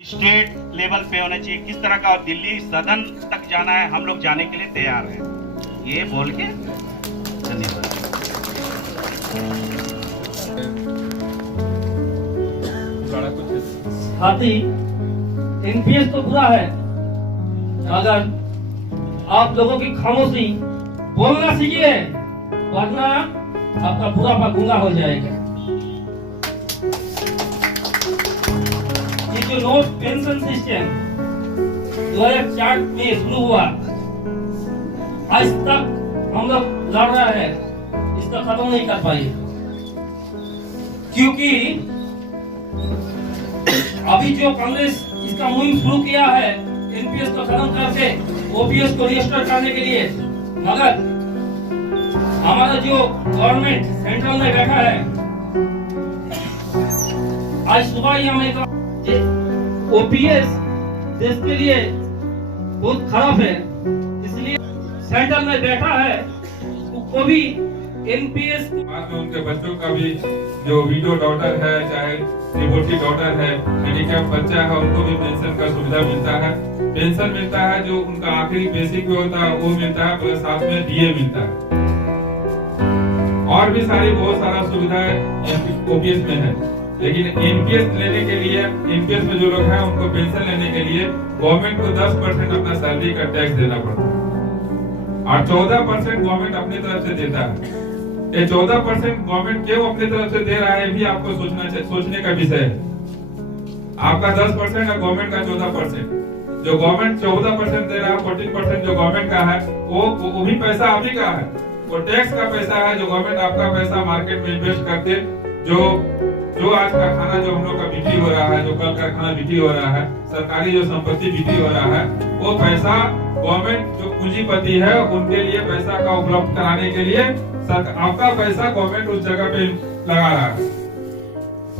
State level पे होना चाहिए, किस तरह का, और दिल्ली सदन तक जाना है, हम लोग जाने के लिए तैयार हैं। ये बोल के धन्यवाद। साथी एनपीएस तो बुरा है, अगर आप लोगों की खामोशी बोलना सीखिए, वरना आपका बुढ़ापा गूंगा हो जाएगा। ये जो नोट पेंशन सिस्टम 2004 में शुरू हुआ, आज तक हम लोग लड़ रहे हैं, इसका खत्म नहीं कर पाए, क्योंकि अभी जो कांग्रेस इसका मुहिम शुरू किया है एनपीएस को खत्म करके ओपीएस को रजिस्टर करने के लिए, मगर हमारा जो गवर्नमेंट सेंट्रल में बैठा है, आज सुबह ही हमें कहा ओपीएस देश के लिए बहुत खराब है, इसलिए सेंट्रल में बैठा है वो भी एनपीएस। बाद में उनके बच्चों का भी, जो विडो डॉटर है चाहे डिवोटी डॉटर है, हैंडीकैप बच्चा है, उनको भी पेंशन का सुविधा मिलता है। पेंशन मिलता है, जो उनका आखिरी बेसिक जो होता है वो मिलता है, प्लस साथ में डीए मिलता है, और भी सारी बहुत सारा सुविधाएं ओपीएस में है। लेकिन एनपीएस लेने के लिए, एनपीएस में जो लोग हैं उनको पेंशन लेने के लिए गवर्नमेंट को 10% अपना सैलरी का टैक्स देना पड़ता है, और 14% गवर्नमेंट अपनी तरफ से देता है। ये 14% गवर्नमेंट क्यों अपनी तरफ से दे रहा है, भी आपको सोचने का विषय है। आपका 10% है, गवर्नमेंट का 14%। जो गवर्नमेंट 14% दे रहा है, 14% जो गवर्नमेंट का है, वो भी पैसा आप ही का है, वो टैक्स का पैसा है, जो गवर्नमेंट आपका पैसा मार्केट में इन्वेस्ट करके जो आज का खाना जो हम लोग का बिक्री हो रहा है, जो कल का खाना बिक्री हो रहा है, सरकारी जो संपत्ति बिक्री हो रहा है, वो पैसा गवर्नमेंट जो पूंजीपति है उनके लिए पैसा का उपलब्ध कराने के लिए आपका पैसा गवर्नमेंट उस जगह पे लगा रहा है।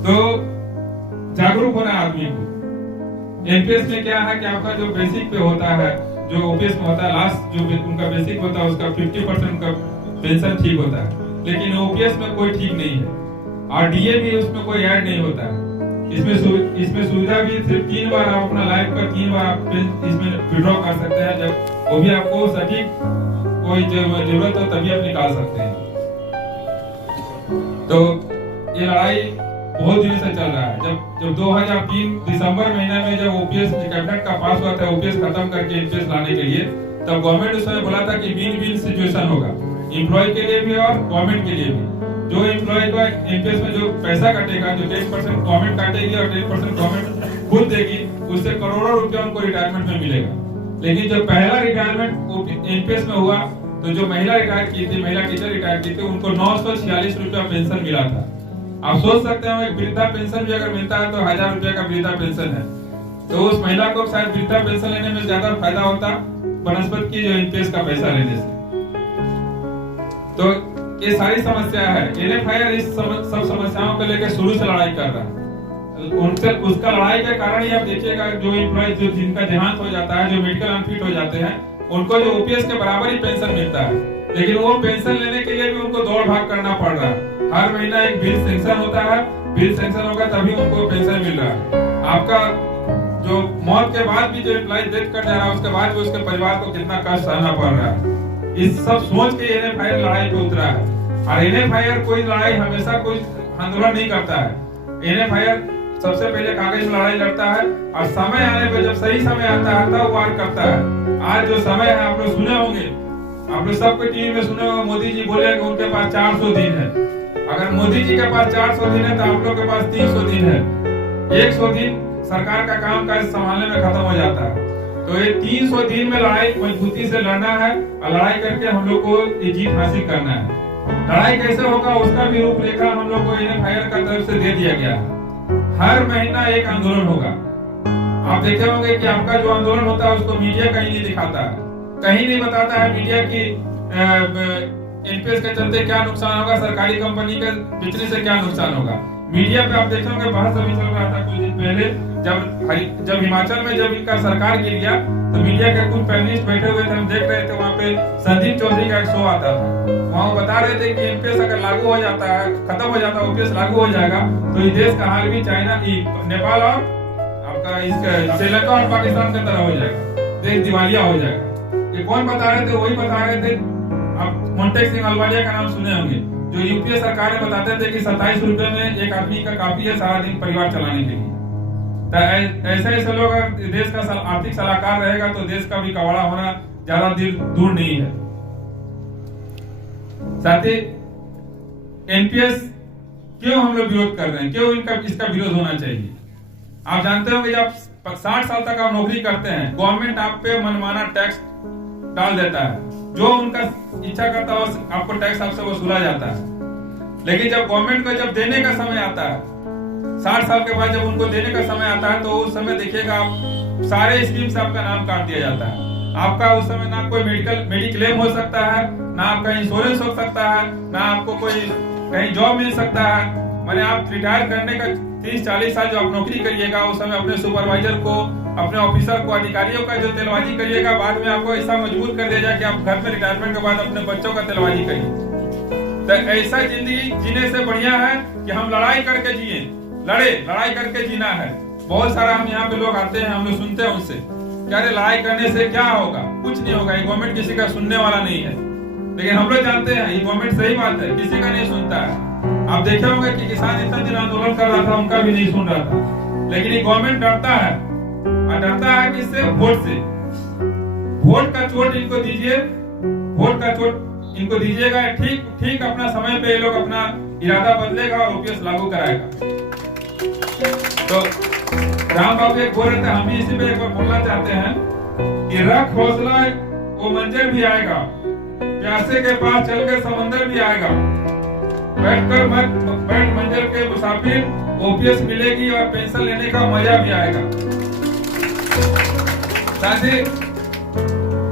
तो जागरूक होना आदमी को। एनपीएस में क्या है कि आपका जो बेसिक पे होता है, जो ओपीएस में होता है, लास्ट जो उनका बेसिक होता है उसका 50% उनका पेंशन ठीक होता है, लेकिन ओपीएस में कोई ठीक नहीं है, और डीए भी उसमें कोई ऐड नहीं होता है। इसमें सुविधा भी सिर्फ 3 बार आप अपना लाइफ का 3 बार आप इसमें विड्रॉ कर सकते हैं, जब वो भी आपको सटीक कोई जरूरत हो तभी आप निकाल सकते हैं। तो ये लड़ाई बहुत दिन से चल रहा है। जब 2003 दिसंबर महीने में जब ओपीएस कैबिनेट का पास हुआ था, ओपीएस खत्म करके एनपीएस लाने के लिए, तब गवर्नमेंट उस समय बोला था कि विन विन सिचुएशन होगा, एम्प्लॉय के लिए भी और गवर्नमेंट के लिए भी। जो एम्प्लॉय का एनपीएस में जो पैसा कटेगा, जो 10% गवर्नमेंट काटेगी और 10% गवर्नमेंट खुद देगी, उससे करोड़ों रुपया उनको रिटायरमेंट में मिलेगा। लेकिन जब पहला रिटायरमेंट एनपीएस में हुआ, तो जो महिला रिटायर की थी, महिला टीचर रिटायर की थी, उनको 946 रुपया पेंशन मिला था। आप सोच सकते हैं, एक वृद्धा पेंशन भी अगर मिलता है तो 1000 रुपया का वृद्धा पेंशन है, तो उस महिला को शायद वृद्धा पेंशन लेने में ज्यादा फायदा होता बनस्पत की जो एनपीएस का पैसा लेने से। तो ये सारी समस्या है। एनएफआईआर इस सब समस्याओं को लेकर शुरू से लड़ाई कर रहा है। उसका लड़ाई के कारण ही आप देखिएगा, जो एम्प्लॉय जिनका देहांत हो जाता है, जो मेडिकल अनफिट हो जाते हैं, उनको जो ओपीएस के बराबर ही पेंशन मिलता है, लेकिन वो पेंशन लेने के लिए भी उनको दौड़ भाग करना पड़ रहा है। हर महीना एक बिल सेंक्शन होता है, बिल सेंक्शन होगा तभी उनको पेंशन मिल रहा है। आपका जो मौत के बाद भी जो एम्प्लॉय डेथ कर जा रहा है, उसके बाद भी उसके परिवार को कितना कष्ट सहना पड़ रहा है, इस सब सोच के एनएफआईआर लड़ाई पे उतरा है। और एनएफआईआर कोई लड़ाई हमेशा कोई आंदोलन नहीं करता है। एनएफआईआर सबसे पहले कागज में लड़ाई लड़ता है, और समय आने पर जब सही समय आता है तब वार करता है। आज जो समय है, आप लोग सुने होंगे, आप लोग सबको टीवी में सुने होंगे, मोदी जी बोले कि उनके पास 400 दिन है। अगर मोदी जी के पास 400 दिन है तो आप लोग के पास 300 दिन है। 100 दिन सरकार का काम काज संभालने में खत्म हो जाता है। तो ये 300 दिन में लड़ाई मजबूती से लड़ना है, और लड़ाई करके हम लोग को ये जीत हासिल करना है। लड़ाई कैसे होगा उसका भी रूपरेखा हम लोग को एनएफआईआर का तरफ से दे दिया गया है। हर महीना एक आंदोलन होगा। आप देखे होंगे कि आपका जो आंदोलन होता है उसको मीडिया कहीं नहीं दिखाता है, कहीं नहीं बताता है मीडिया की एनपीएस के चलते क्या नुकसान होगा, सरकारी कंपनी के बेचने से क्या नुकसान होगा। मीडिया पे आप देखेंगे बहस अभी चल रहा था कुछ दिन पहले, जब हिमाचल में जब इनका सरकार गिर गया, तो मीडिया के कुछ पैनलिस्ट बैठे हुए थे, हम देख रहे थे, वहाँ पे संदीप चौधरी का एक शो आता था, वहाँ वो बता रहे थे कि एनपीएस अगर लागू हो जाता है, खत्म हो जाता है, ओपीएस लागू हो जाएगा, तो इस देश का हाल भी चाइना, नेपाल और आपका इसका श्रीलंका और पाकिस्तान की तरह हो जाएगा, देश दिवालिया हो जाएगा। ये कौन बता रहे थे? वही बता रहे थे, आप मोंटेक सिंह अहलुवालिया का नाम सुने होंगे, जो यूपीए सरकार ने बताते थे कि 27 रुपए में एक आदमी का काफी है सारा दिन परिवार चलाने के लिए। तो ऐसे लोग अगर देश का आर्थिक सलाहकार रहेगा तो देश का भी कबाड़ा होना ज्यादा दूर नहीं है। साथ ही एनपीएस क्यों हम लोग विरोध कर रहे हैं, क्यों इसका विरोध होना चाहिए? आप जानते हो कि जब 60 साल तक आप नौकरी करते हैं, गवर्नमेंट आप पे मनमाना टैक्स डाल देता है, जो उनका इच्छा करता है आपको टैक्स आपसे वसूला जाता है। लेकिन जब गवर्नमेंट को जब देने का समय आता है, 60 साल के बाद जब उनको देने का समय आता है, तो उस समय देखिएगा आप सारे स्कीम से आपका नाम काट दिया जाता है। आपका उस समय ना कोई मेडिक्लेम हो सकता है, ना आपका इंश्योरेंस हो सकता है, ना आपको कोई कहीं जॉब मिल सकता है। माने आप रिटायर करने का 30-40 साल जो आप नौकरी करिएगा, उस समय अपने सुपरवाइजर को, अपने ऑफिसर को, अधिकारियों का जो तेलबाजी करिएगा, बाद में आपको ऐसा मजबूर कर दिया जाए कि आप घर में रिटायरमेंट के बाद अपने बच्चों का तेलबाजी करिए। तो ऐसा जिंदगी जीने से बढ़िया है कि हम लड़ाई करके जिए, लड़ाई करके जीना है। बहुत सारा हम यहाँ पे लोग आते हैं, हम लोग सुनते हैं उनसे, क्या रे लड़ाई करने से क्या होगा? कुछ नहीं होगा, ये गवर्नमेंट किसी का सुनने वाला नहीं है। लेकिन हम लोग जानते हैं ये गवर्नमेंट, सही बात है, किसी का नहीं सुनता है। आप देखे होंगे कि किसान इतना दिन आंदोलन कर रहा था, उनका भी नहीं सुन रहा था। लेकिन ये गवर्नमेंट डरता है, और डरता है किससे? वोट से। वोट का चोट इनको दीजिए, वोट का चोट इनको दीजिएगा, ठीक अपना समय पे ये लोग अपना इरादा बदलेगा और ओपीएस लागू कराएगा। तो राम बाबू एक बोल रहे थे, हम भी इसी पे एक बार बोलना चाहते हैं कि रख हौसला वो मंजर भी आएगा, प्यासे के पास चलकर समंदर भी आएगा, बैठ मंजिल के मुसाफिर, ओपीएस मिलेगी और पेंशन लेने का मजा भी आएगा। साथ ही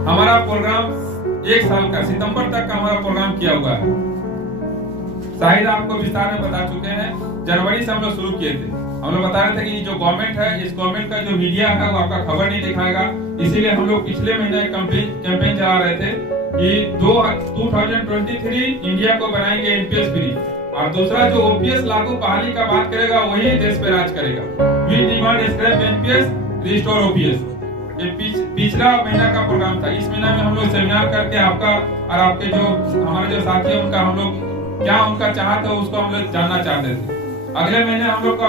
हमारा प्रोग्राम 1 साल का, सितंबर तक का हमारा प्रोग्राम किया हुआ है। शाहिद आपको विस्तार में बता चुके हैं, जनवरी से हम लोग शुरू किए थे। हम लोग बता रहे थे कि जो गवर्नमेंट है, इस गवर्नमेंट का जो मीडिया है वो आपका खबर नहीं दिखाएगा, इसीलिए हम लोग पिछले महीने एक कैंपेन चला रहे थे कि 2023 इंडिया को बनाएंगे एनपीएस फ्री, और दूसरा जो ओपीएस लागू बहाली का बात करेगा वही देश पे राज करेगा। We demand scrap NPS, restore OPS. ये पिछला महीना का प्रोग्राम था। इस महीना में हम लोग सेमिनार करके आपका और आपके जो हमारे जो साथी है उनका हम लोग क्या उनका चाहत है उसको हम लोग जानना चाहते थे। अगले महीने हम लोग का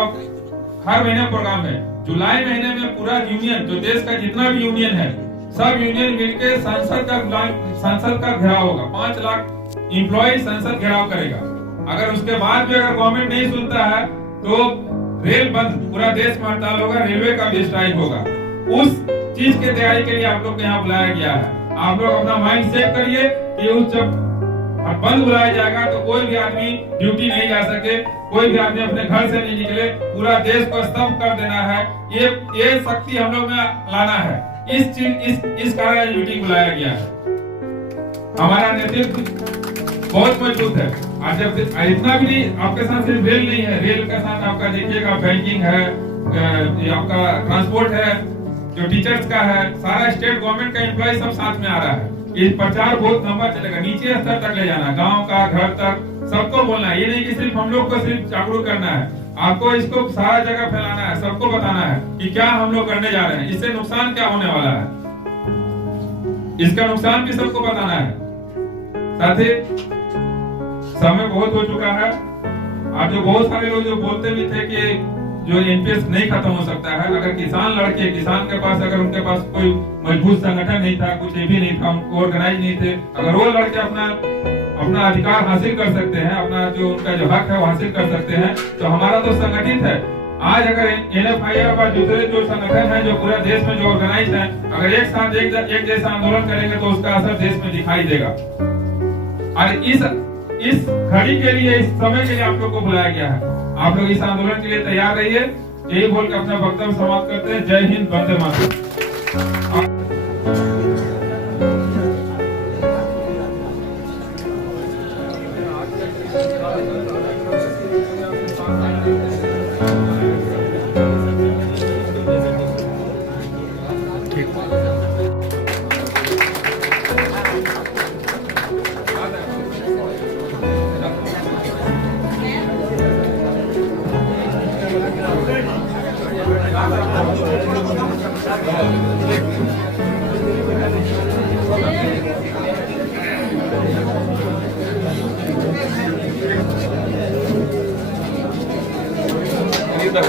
हर महीने प्रोग्राम है। जुलाई महीने में पूरा यूनियन, जो देश का जितना भी यूनियन है, सब यूनियन मिलकर संसद का घेराव होगा। 5 लाख एम्प्लॉय संसद घेराव करेगा। अगर उसके बाद भी अगर गवर्नमेंट नहीं सुनता है तो रेल बंद, पूरा देश में हड़ताल होगा, रेलवे का भी स्ट्राइक होगा। उस चीज की तैयारी के लिए आप लोग को यहाँ बुलाया गया है। आप लोग अपना माइंड सेट करिए कि उस जब बंद बुलाया जाएगा तो कोई भी आदमी ड्यूटी नहीं जा सके, कोई भी आदमी अपने घर से नहीं निकले, पूरा देश को स्तब्ध कर देना है। ये शक्ति हम लोग में लाना है। इस कारण मीटिंग बुलाया गया है। हमारा नेतृत्व बहुत मजबूत है। आज जब इतना भी नहीं, आपके साथ सिर्फ रेल नहीं है, रेल के साथ आपका देखिएगा बैंकिंग है, आपका ट्रांसपोर्ट है, जो टीचर्स का है, सारा स्टेट गवर्नमेंट का एम्प्लॉय सब साथ में आ रहा है। ये प्रचार बहुत लंबा चलेगा, नीचे स्तर तक ले जाना, गांव का, घर तक, सबको बोलना है। ये नहीं कि सिर्फ हम लोग को सिर्फ जागरूक करना है, आपको इसको सारा जगह फैलाना है, सबको बताना है कि क्या हम लोग करने जा रहे हैं, इससे नुकसान क्या होने वाला है, इसका नुकसान भी सबको बताना है। साथ ही समय बहुत हो चुका है। आप जो बहुत सारे लोग जो बोलते भी थे कि जो एनपीएस नहीं खत्म हो सकता है, अगर किसान लड़के, किसान के पास अगर उनके पास कोई मजबूत संगठन नहीं था, कुछ ये भी नहीं था, ऑर्गेनाइज नहीं थे, अगर वो लड़के अपना अधिकार हासिल कर सकते हैं, अपना जो उनका जो हक है वो हासिल कर सकते हैं, तो हमारा तो संगठित है। आज अगर एनएफआईआर और दूसरे जो संगठन है जो पूरा देश में जो ऑर्गेनाइज है, अगर एक साथ एक जैसा आंदोलन करेंगे तो उसका असर देश में दिखाई देगा। और इस घड़ी के लिए, इस समय के लिए आप लोग को बुलाया गया है। आप लोग इस आंदोलन के लिए तैयार रहिए। यही बोल के अपना वक्तव्य समाप्त करते हैं। जय हिंद, वंदे मातरम। ठीक। Ini udah